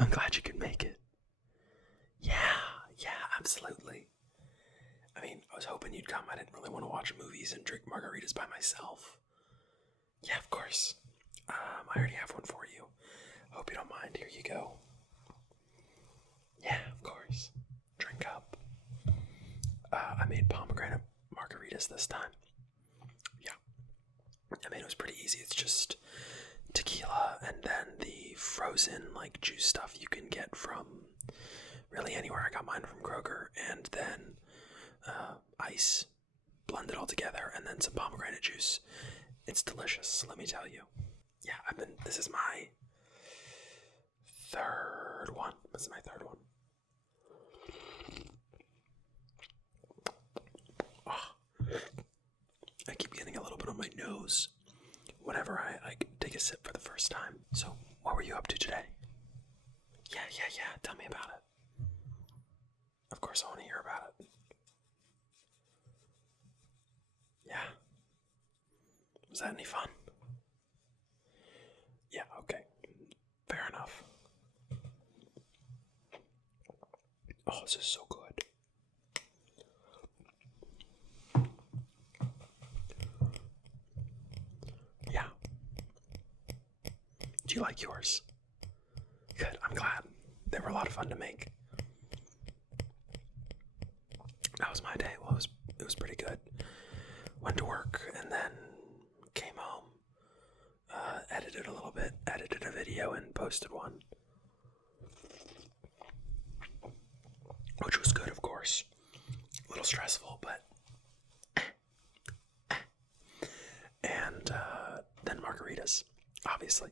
I'm glad you could make it. Yeah, absolutely. I mean, I was hoping you'd come. I didn't really want to watch movies and drink margaritas by myself. Yeah, of course. I already have one for you. Hope you don't mind. Here you go. Yeah, of course. Drink up. I made pomegranate margaritas this time. Yeah. I mean, it was pretty easy. It's just tequila and then the frozen, like, juice stuff you can get from really anywhere. I got mine from Kroger. And then ice, blend it all together, and then some pomegranate juice. It's delicious, let me tell you. Yeah, this is my third one. This is my third one. Oh, I keep getting a little bit on my nose whenever I take a sip for the first time. So, what were you up to today? Yeah, tell me about it. Of course I want to hear about it. Yeah. Was that any fun? Yeah, okay. Fair enough. Oh, this is so good. Yeah. Do you like yours? Good, I'm glad. They were a lot of fun to make. How was my day? Well, it was pretty good. Went to work and then came home, edited a little bit, edited a video and posted one. Which was good, of course. A little stressful, but... And then margaritas, obviously.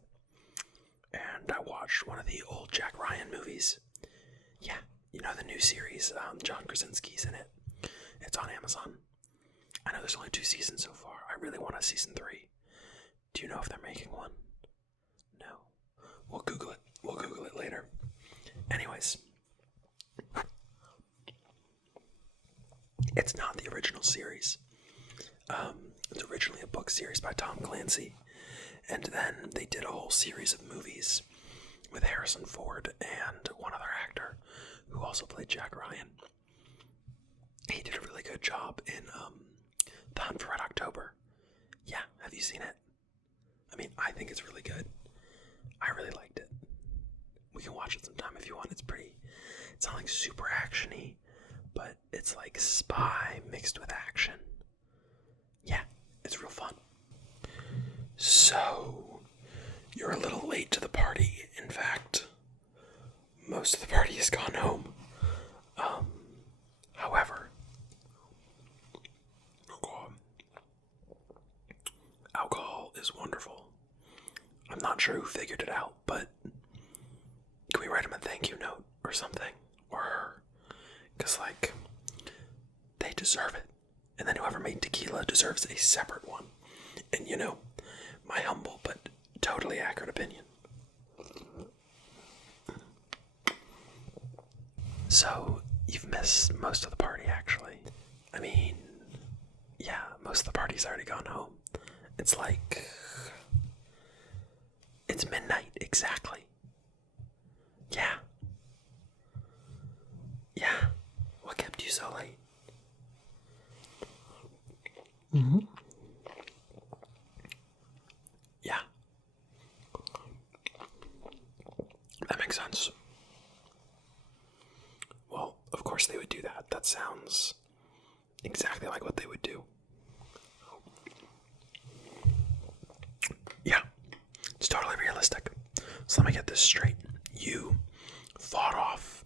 And I watched one of the old Jack Ryan movies. Yeah, you know the new series, John Krasinski's in it. It's on Amazon. I know there's only 2 seasons so far. I really want a season 3. Do you know if they're making one? No. We'll Google it. We'll Google it later. Anyways. It's not the original series. It's originally a book series by Tom Clancy. And then they did a whole series of movies with Harrison Ford and one other actor who also played Jack Ryan. He did a really good job in The Hunt for Red October. Yeah, have you seen it? I mean, I think it's really good. I really liked it. We can watch it sometime if you want. It's not like super action-y, but it's like spy mixed with action. Yeah, it's real fun. So, you're a little late to the party. In fact, most of the party has gone home. However, alcohol is wonderful. I'm not sure who figured it out, but can we write him a thank you note or something? Or her? Because, like, they deserve it. And then whoever made tequila deserves a separate one. And, you know, my humble but totally accurate opinion. So, you've missed most of the party, actually. I mean, yeah, most of the party's already gone home. It's like... It's midnight, exactly. Yeah. Yeah. What kept you so late? Mm-hmm. Yeah. That makes sense. Well, of course they would do that. That sounds exactly like what they would do. Yeah. It's totally realistic. So let me get this straight. You fought off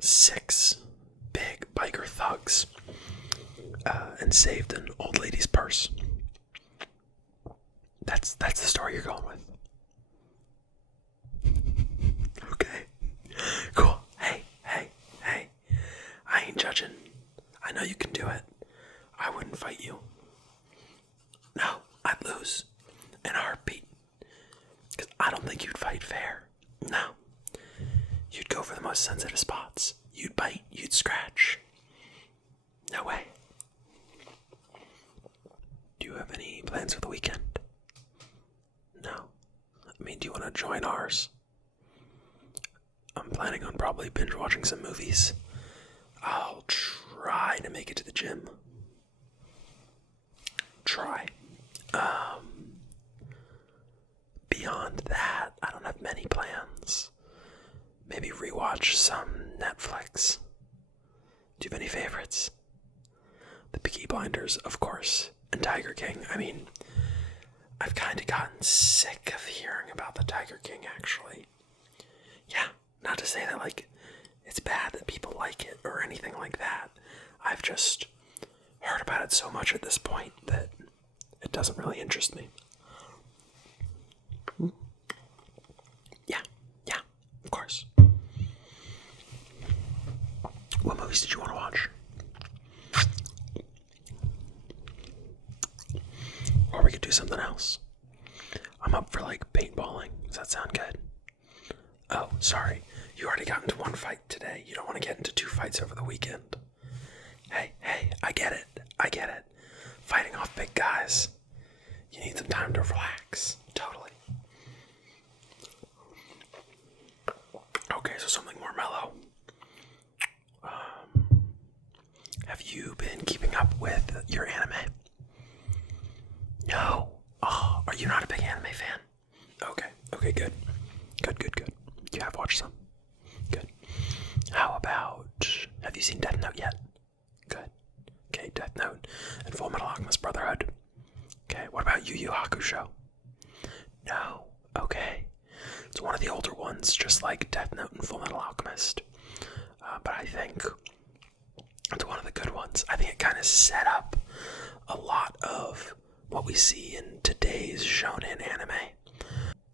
6 big biker thugs and saved an old lady's purse. That's the story you're going with. Okay. Cool. Hey. I ain't judging. I know you can do it. I wouldn't fight you. No, I'd lose in a heartbeat. Because I don't think you'd fight fair. No. You'd go for the most sensitive spots. You'd bite, you'd scratch. No way. Do you have any plans for the weekend? No. I mean, do you want to join ours? planning on probably binge watching some movies. I'll try to make it to the gym. Try. Beyond that, I don't have many plans. Maybe rewatch some Netflix. Do you have any favorites? The Peaky Blinders, of course, and Tiger King. I mean, I've kind of gotten sick of hearing about the Tiger King, actually. Yeah, not to say that, like, it's bad that people like it or anything like that. I've just heard about it so much at this point that it doesn't really interest me. Yeah, of course. What movies did you want to watch? Or we could do something else. I'm up for, like, paintballing. Does that sound good? Oh, sorry. You already got into one fight today. You don't want to get into 2 fights over the weekend. Hey, I get it. Fighting off big guys. You need some time to relax. Totally. Okay, so something more mellow. Have you been keeping up with your anime? No. Oh, are you not a big anime fan? Okay, good. You have watched some? Good. How about, have you seen Death Note yet? Good. Okay, Death Note and Full Metal Alchemist Brotherhood. Okay, what about Yu Yu Hakusho? No. Okay. It's one of the older ones, just like Death Note and Full Metal Alchemist. But I think it's one of the good ones. I think it kind of set up a lot of what we see in today's shonen anime.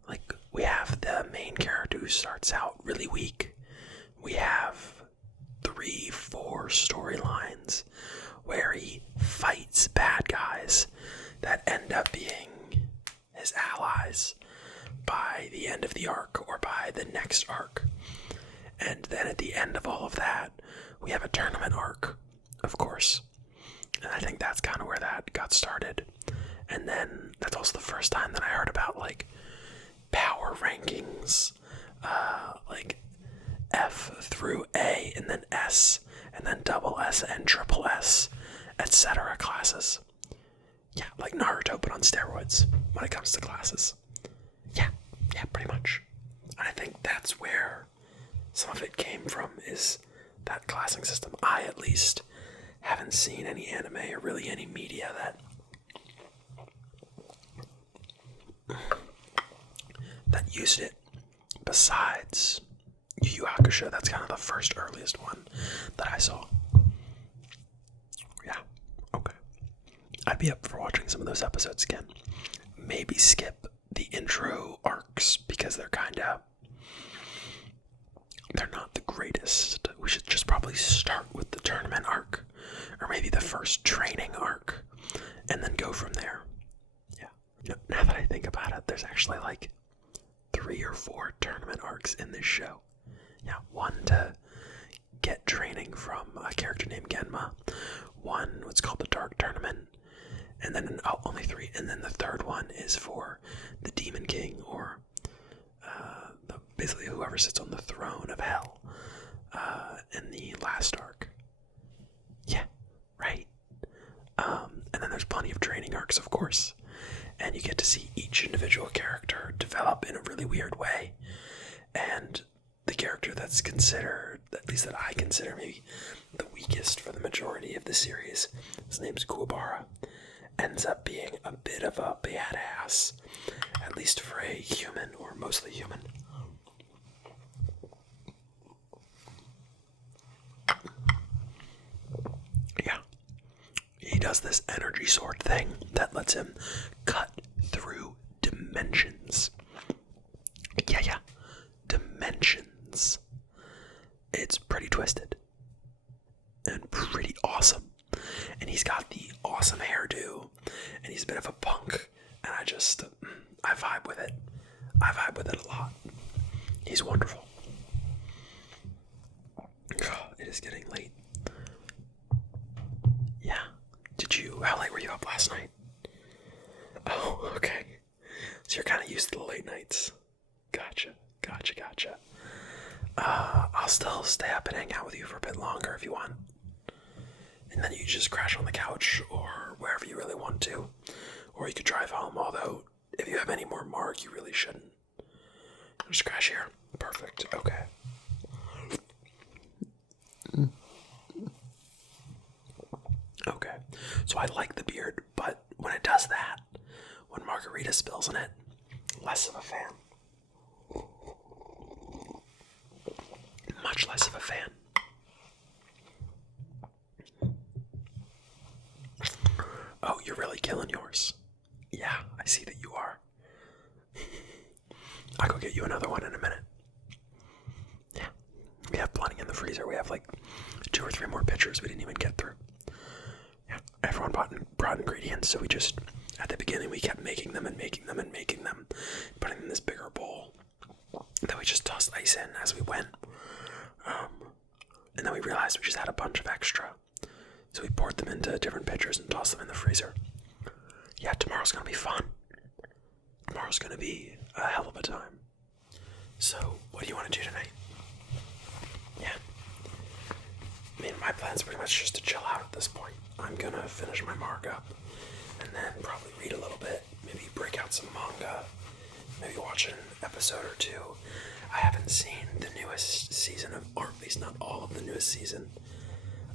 Like, we have the main character who starts out really weak. We have 3-4 storylines where he fights bad guys that end up being his allies by the end of the arc or by the next arc. And then at the end of all of that, we have a tournament arc, of course. And I think that's kind of where that got started. And then that's also the first time that I heard about, like, power rankings, like F through A, and then S, and then double S and triple S, etc. classes. Yeah, like Naruto, but on steroids when it comes to classes. Yeah, pretty much. And I think that's where some of it came from, is that classing system. I, at least, haven't seen any anime or really any media that used it besides Yu Yu Hakusho. That's kind of the first earliest one that I saw. Yeah, okay. I'd be up for watching some of those episodes again. Maybe skip the intro arcs because they're not the greatest. We should just probably start with the tournament arc, or maybe the first training arc, and then go from there. Yeah. Now that I think about it, there's actually like 3 or 4 tournament arcs in this show. Yeah, one to get training from a character named Genma, one what's called the Dark Tournament, and then only 3, and then the third one is for the Demon King, or basically whoever sits on the throne of hell in the last arc. Yeah, right. And then there's plenty of training arcs, of course, and you get to see each individual character develop in a really weird way. And the character that's considered, at least that I consider maybe the weakest for the majority of the series, his name's Kuwabara, ends up being a bit of a badass, at least for a human, or mostly human. Yeah. He does this energy sword thing that lets him cut through dimensions. Yeah. Dimensions. It's pretty twisted. And pretty awesome. And he's got the awesome hairdo. And he's a bit of a punk. And I vibe with it. I vibe with it a lot. He's wonderful. It is getting late. Yeah. How late were you up last night? Oh, okay. So you're kind of used to the late nights. Gotcha. I'll still stay up and hang out with you for a bit longer if you want. And then you just crash on the couch or wherever you really want to. Or you could drive home, although if you have any more MARG, you really shouldn't. Just crash here. Perfect. Okay. Okay. So I like the beard, but when it does that, when margarita spills in it, less of a fan. Much less of a fan. Oh, you're really killing yours. Yeah, I see that you are. I'll go get you another one in a minute. Yeah, we have plenty in the freezer. We have like 2 or 3 more pitchers we didn't even get through. Yeah, everyone brought ingredients, so we just, at the beginning, we kept making them, putting them in this bigger bowl. Then we just tossed ice in as we went. And then we realized we just had a bunch of extra. So we poured them into different pitchers and tossed them in the freezer. Yeah, tomorrow's gonna be fun. Tomorrow's gonna be a hell of a time. So, what do you want to do tonight? Yeah. I mean, my plan's pretty much just to chill out at this point. I'm gonna finish my MARG up, and then probably read a little bit, maybe break out some manga, maybe watch an episode or 2. I haven't seen the newest season of, or at least not all of the newest season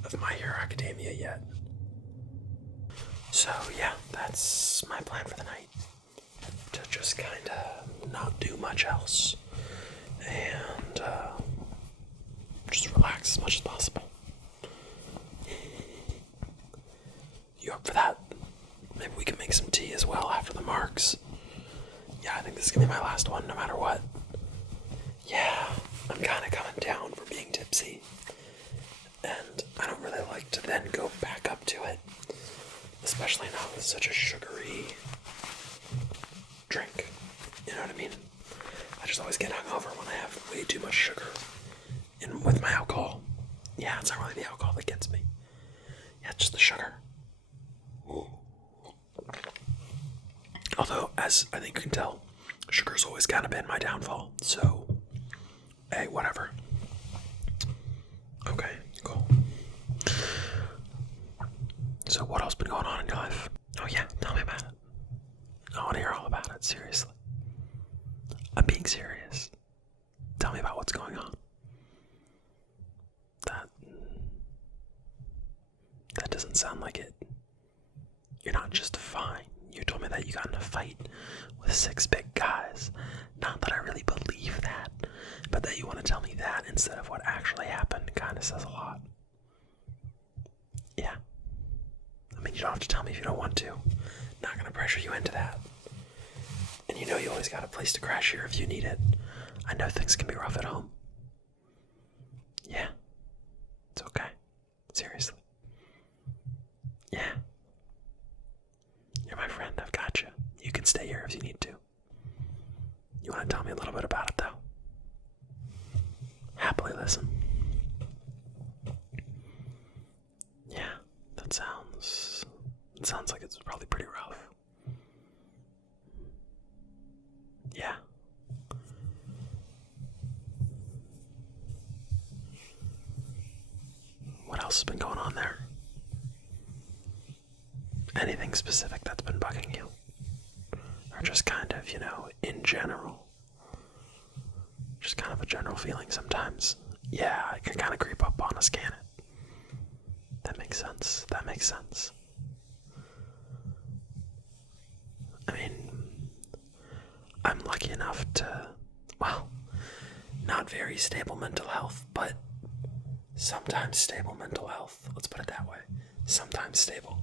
of My Hero Academia yet. So yeah, that's my plan for the night. To just kind of not do much else. And just relax as much as possible. You up for that? Maybe we can make some tea as well after the MARGs. Yeah, I think this is gonna be my last one no matter what. Yeah, I'm kind of coming down for being tipsy. And I don't really like to then go back up to it. Especially not with such a sugary drink. You know what I mean? I just always get hungover when I have way too much sugar with my alcohol. Yeah, it's not really the alcohol that gets me. Yeah, it's just the sugar. Although, as I think you can tell, sugar's always kind of been my downfall. So, hey, whatever. Okay, cool. So what else been going on in your life? Oh yeah, tell me about it. I want to hear all about it, seriously. I'm being serious. Tell me about what's going on. That doesn't sound like it. You're not just fine. You told me that you got in a fight with 6 big guys. Not that I really believe that, but that you want to tell me that instead of what actually happened kind of says a lot. Yeah. I mean, you don't have to tell me if you don't want to. Not gonna pressure you into that. And you know you always got a place to crash here if you need it. I know things can be rough at home. Yeah. It's okay. Seriously. Yeah. You're my friend. I've got you. You can stay here if you need to. You want to tell me a little bit about it, though? Happily listen. Yeah, that sounds like it's probably pretty rough. Yeah. What else has been going on there? Anything specific that's been bugging you? Or just kind of, in general? Just kind of a general feeling sometimes. Yeah, it can kind of creep up on us, can it? That makes sense. I mean, I'm lucky enough to, not very stable mental health, but sometimes stable mental health. Let's put it that way. Sometimes stable.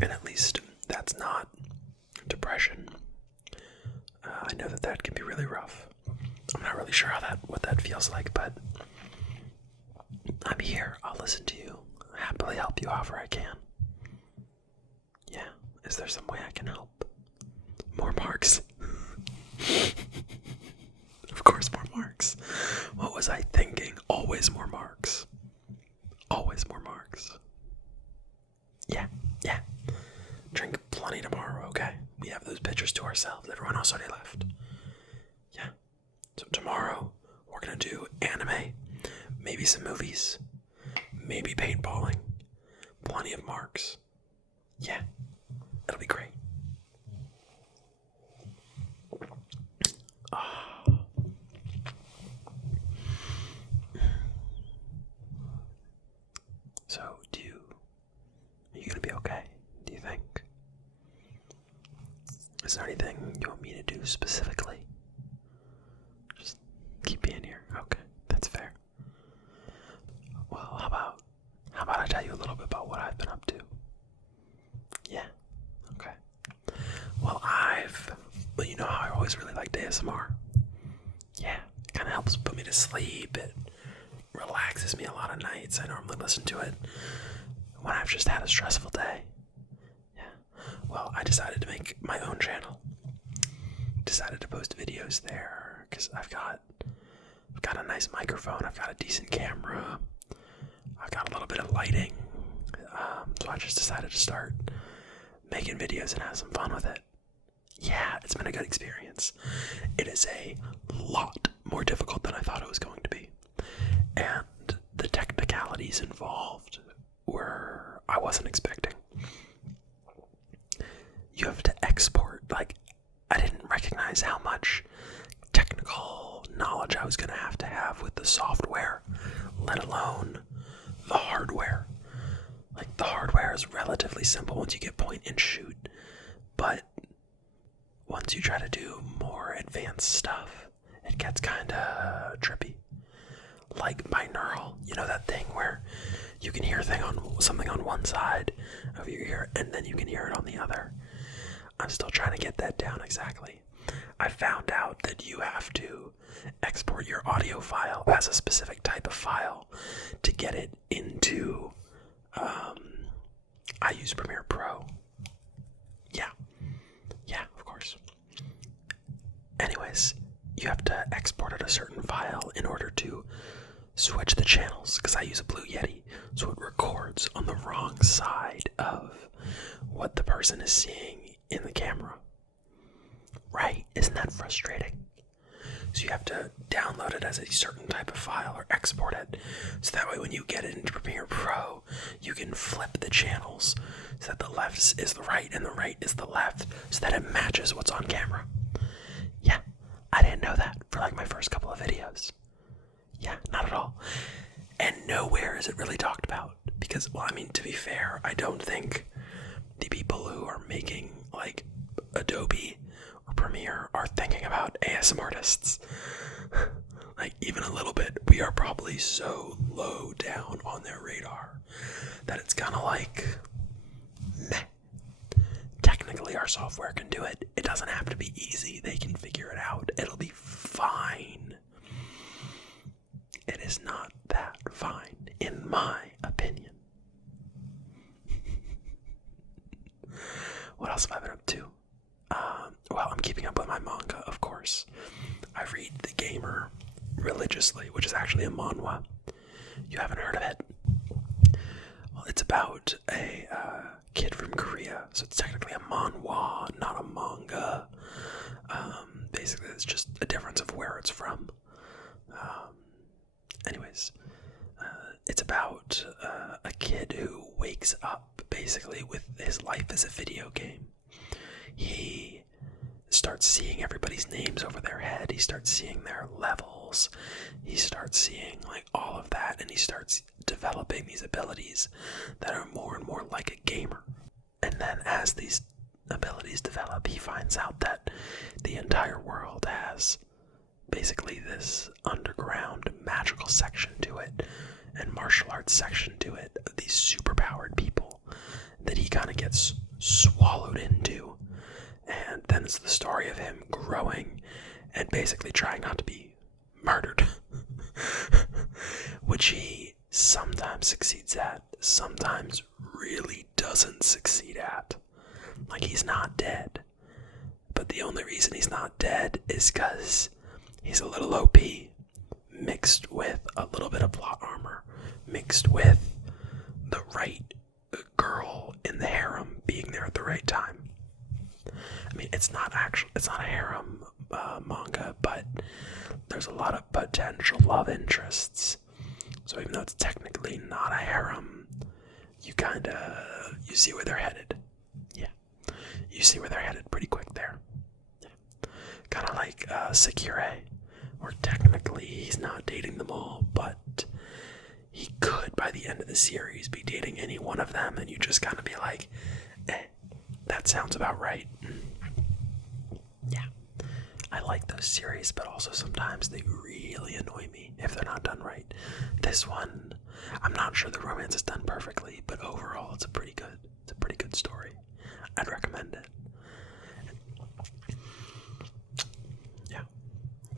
And at least that's not depression. I know that can be really rough. I'm not really sure what that feels like, but I'm here. I'll listen to you. Happily help you however I can. Yeah. Is there some way I can help? More MARGs. Of course, more MARGs. What was I thinking? Always more MARGs. Always more MARGs. Yeah. Drink plenty tomorrow, okay? We have those pitchers to ourselves. Everyone else already left. Yeah. So tomorrow, we're gonna do anime, maybe some movies, maybe paintballing, plenty of marks. Yeah, it'll be great. So, are you gonna be okay? Do you think? Is there anything you want me to do specifically? Just keep being here. Okay, that's fair. Well, how about I tell you a little bit about what I've been up to? Yeah. Okay. Well, you know how I always really liked ASMR. Yeah, it kind of helps put me to sleep. It relaxes me a lot of nights. I normally listen to it when I've just had a stressful day. Yeah. Well, I decided to make my own channel. Decided to post videos there because I've got a nice microphone. I've got a decent camera. I've got a little bit of lighting. So I just decided to start making videos and have some fun with it. Yeah, it's been a good experience. It is a lot more difficult than I thought it was going to be. And the technicalities involved were I wasn't expecting. You have to export, I didn't recognize how much technical knowledge I was going to have with the software, let alone the hardware. The hardware is relatively simple once you get point and shoot, but once you try to do more advanced stuff, it gets kinda trippy. Like binaural, you know that thing where you can hear something on one side of your ear and then you can hear it on the other. I'm still trying to get that down exactly. I found out that you have to export your audio file as a specific type of file to get it into, I use Premiere Pro. Yeah, of course. Anyways, you have to export it a certain file in order to switch the channels, because I use a Blue Yeti, so it records on the wrong side of what the person is seeing in the camera. Right? Isn't that frustrating? So you have to download it as a certain type of file or export it, so that way when you get it into Premiere Pro, you can flip the channels so that the left is the right and the right is the left, so that it matches what's on camera. Yeah, I didn't know that for my first couple of videos. Yeah, not at all. And nowhere is it really talked about, because, to be fair, I don't think the people who are making Adobe or Premiere are thinking about ASMR artists. Even a little bit. We are probably so low down on their radar that it's kind of meh. Technically, our software can do it. It doesn't have to be easy. They can figure it out. It'll be fine. It is not that fine, in my opinion. What else have I been up to? Well, I'm keeping up with my manga, of course. I read The Gamer religiously, which is actually a manhwa. You haven't heard of it? Well, it's about a kid from Korea, so it's technically a manhwa, not a manga. Basically, it's just a difference of where it's from. Anyways, it's about a kid who wakes up basically with his life as a video game. He starts seeing everybody's names over their head. He starts seeing their levels. He starts seeing all of that, and he starts developing these abilities that are more and more like a gamer. And then as these abilities develop, he finds out that the entire world has basically this underground magical section to it and martial arts section to it, these superpowered people that he kind of gets swallowed into. And then it's the story of him growing and basically trying not to be murdered, which he sometimes succeeds at, sometimes really doesn't succeed at. He's not dead, but the only reason he's not dead is because he's a little OP, mixed with a little bit of plot armor, mixed with the right girl in the harem being there at the right time. It's not a harem manga, but there's a lot of potential love interests. So even though it's technically not a harem, you see where they're headed. Yeah. You see where they're headed pretty quick there. Yeah. Kind of like Sekire, where technically he's not dating them all, but he could, by the end of the series, be dating any one of them, and you just kind of be like, that sounds about right. Yeah. I like those series, but also sometimes they really annoy me if they're not done right. This one, I'm not sure the romance is done perfectly, but overall it's a pretty good story. I'd recommend it. Yeah.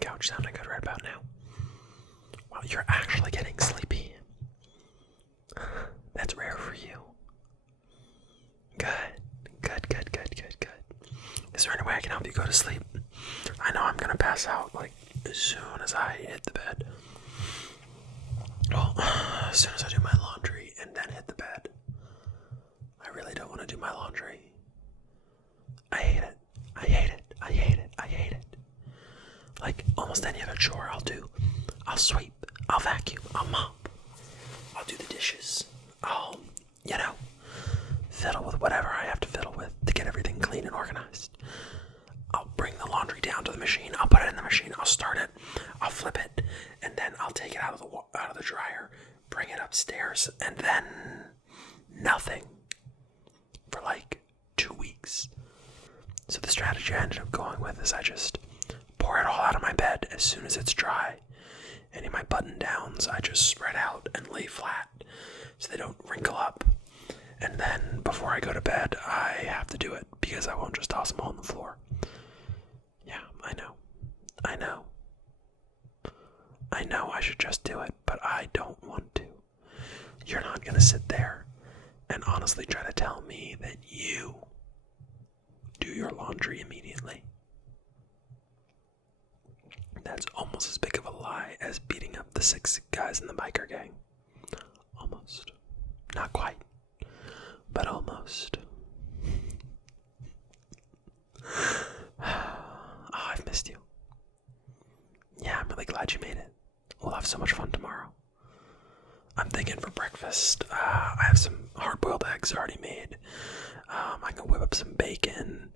Couch sounding good right about now. Well, you're actually getting sleepy. That's rare for you. Good. Is there any way I can help you go to sleep? I know I'm gonna pass out like as soon as I hit the bed. Well, as soon as I do my laundry and then hit the bed. I really don't want to do my laundry. I hate it. Like almost any other chore I'll do. I'll sweep, I'll vacuum, I'll mop, I'll do the dishes. I'll, fiddle with whatever I have to fiddle with to get everything clean and organized. I'll bring the laundry down to the machine. I'll put it in the machine. I'll start it. I'll flip it, and then I'll take it out of the dryer, bring it upstairs, and then nothing for like 2 weeks. So the strategy I ended up going with is I just pour it all out of my bed as soon as it's dry. Any of my button downs I just spread out and lay flat so they don't wrinkle up. And then before I go to bed, I have to do it because I won't just toss them all on the floor. Yeah, I know I should just do it, but I don't want to. You're not gonna sit there and honestly try to tell me that you do your laundry immediately. That's almost as big of a lie as beating up the 6 guys in the biker gang. Almost. Not quite, but almost. Oh, I've missed you. Yeah, I'm really glad you made it. We'll have so much fun tomorrow. I'm thinking for breakfast, I have some hard-boiled eggs already made. I can whip up some bacon,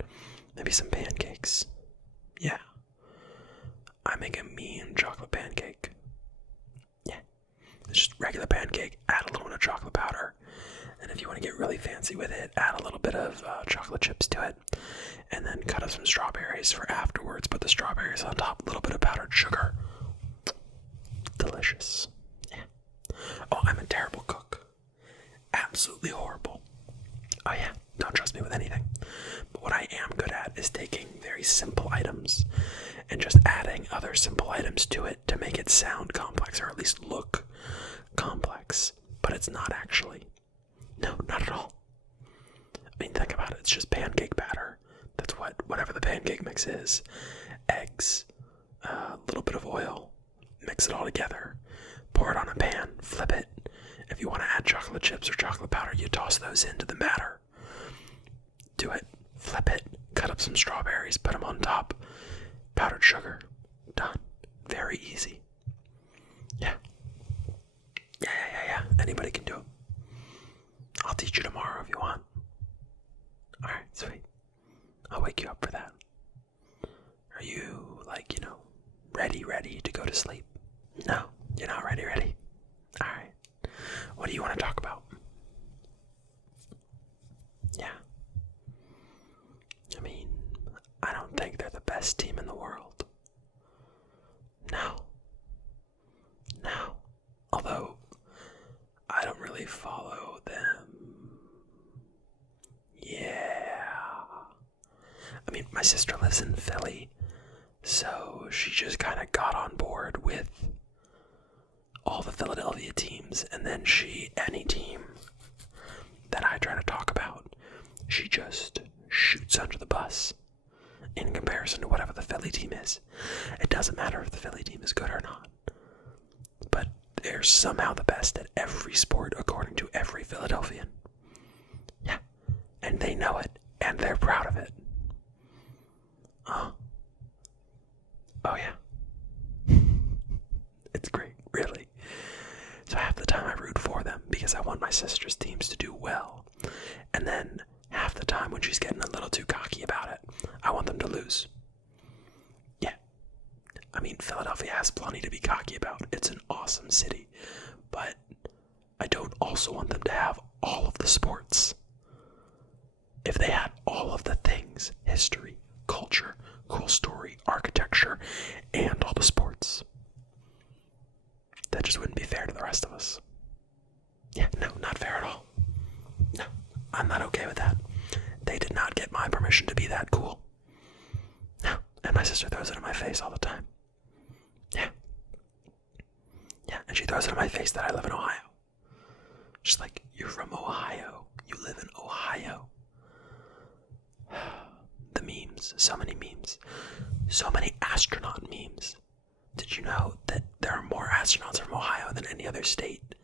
maybe some pancakes. Yeah. I make a mean chocolate pancake. Yeah. It's just regular pancake, add a little bit of chocolate powder. And if you want to get really fancy with it, add a little bit of chocolate chips to it. And then cut up some strawberries for afterwards. Put the strawberries on top, a little bit of powdered sugar. Delicious. Yeah. Oh, I'm a terrible cook. Absolutely horrible. Oh yeah, don't trust me with anything. But what I am good at is taking very simple items and just adding other simple items to it to make it sound complex, or at least look complex. But it's not actually. No, not at all. I mean, think about it. It's just pancake batter. That's whatever the pancake mix is. Eggs, a little bit of oil, mix it all together, pour it on a pan, flip it. If you want to add chocolate chips or chocolate powder, you toss those into the batter. Do it, flip it, cut up some strawberries, put them on top, powdered sugar, done. Very easy. Yeah. Anybody can do it. I'll teach you tomorrow if you want. Alright, sweet. I'll wake you up for that. Are you, ready to go to sleep? No, you're not ready. Alright. What do you want to talk about? Yeah. I mean, I don't think they're the best team in the world. No. Although, I don't really follow them. Yeah. I mean, my sister lives in Philly, so she just kind of got on board with all the Philadelphia teams, and then any team that I try to talk about, she just shoots under the bus in comparison to whatever the Philly team is. It doesn't matter if the Philly team is good or not, but they're somehow the best at every sport according to every Philadelphian. Yeah, and they know it, and they're proud of it. Oh yeah. sister's teams to do well. And then half the time when she's getting a little too cocky about it, I want them to lose. Yeah. I mean, Philadelphia has plenty to be cocky about. It's an awesome city. But I don't also want them to have all of the sports. If they had all of the things, history, culture, cool story, architecture, and all the sports, that just wouldn't be fair to the rest of us. Yeah, no, not fair at all. No, I'm not okay with that. They did not get my permission to be that cool. No, and my sister throws it in my face all the time. Yeah. Yeah, and she throws it in my face that I live in Ohio. She's like, you're from Ohio. You live in Ohio. The memes, so many memes. So many astronaut memes. Did you know that there are more astronauts from Ohio than any other state?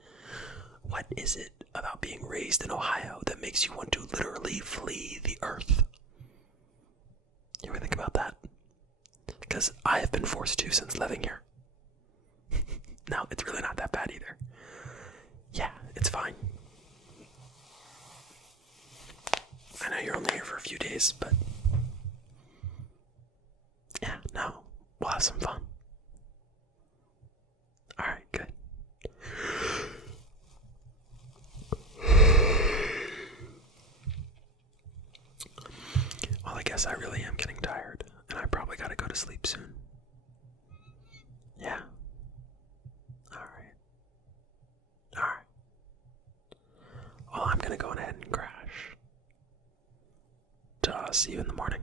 What is it about being raised in Ohio that makes you want to literally flee the earth? You ever think about that? Because I have been forced to since living here. No, it's really not that bad either. Yeah, it's fine. I know you're only here for a few days, but yeah, no, we'll have some fun. Alright, good. Well, I guess I really am getting tired, and I probably gotta go to sleep soon. Yeah. Alright. Well, I'm gonna go ahead and crash. See you in the morning.